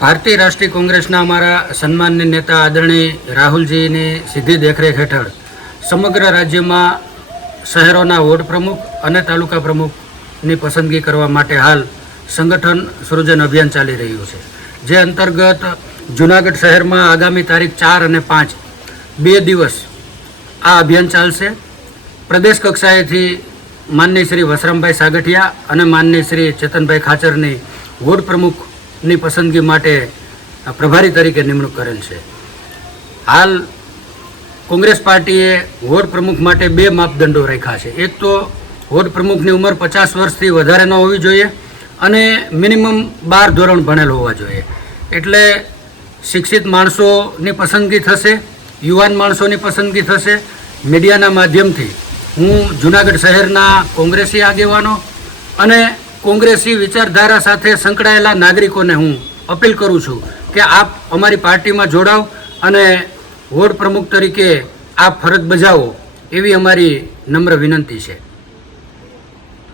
ભારતીય રાષ્ટ્રીય કોંગ્રેસના અમારા સન્માનીય નેતા આદરણીય રાહુલજીની સીધી દેખરેખ હેઠળ સમગ્ર રાજ્યમાં શહેરોના વોર્ડ પ્રમુખ અને તાલુકા પ્રમુખની પસંદગી કરવા માટે હાલ સંગઠન સૃજન અભિયાન ચાલી રહ્યું છે, જે અંતર્ગત જૂનાગઢ શહેરમાં આગામી તારીખ 4 અને 5 2 દિવસ આ અભિયાન ચાલશે. પ્રદેશ કક્ષાએથી માનનીય શ્રી વસરામભાઈ સાગઠિયા અને માનનીય શ્રી ચેતનભાઈ ખાચરની વોર્ડ પ્રમુખની પસંદગી માટે પ્રભારી તરીકે નિમણૂક કરેલ છે. હાલ કોંગ્રેસ પાર્ટીએ વોર્ડ પ્રમુખ માટે 2 માપદંડો રાખ્યા છે. એક તો વોર્ડ પ્રમુખની ઉંમર 50 વર્ષથી વધારે ન હોવી જોઈએ અને મિનિમમ 12 ધોરણ ભણેલ હોવા જોઈએ. એટલે શિક્ષિત માણસોની પસંદગી થશે, યુવાન માણસોની પસંદગી થશે. મીડિયાના માધ્યમથી હું જૂનાગઢ શહેરના કોંગ્રેસી આગેવાનો અને કોંગ્રેસી વિચારધારા સાથે સંકળાયેલા નાગરિકોને હું અપીલ કરું છું કે આપ અમારી પાર્ટીમાં જોડાઓ અને વોર્ડ પ્રમુખ તરીકે આપ ફરજ બજાવો, એવી અમારી નમ્ર વિનંતી છે.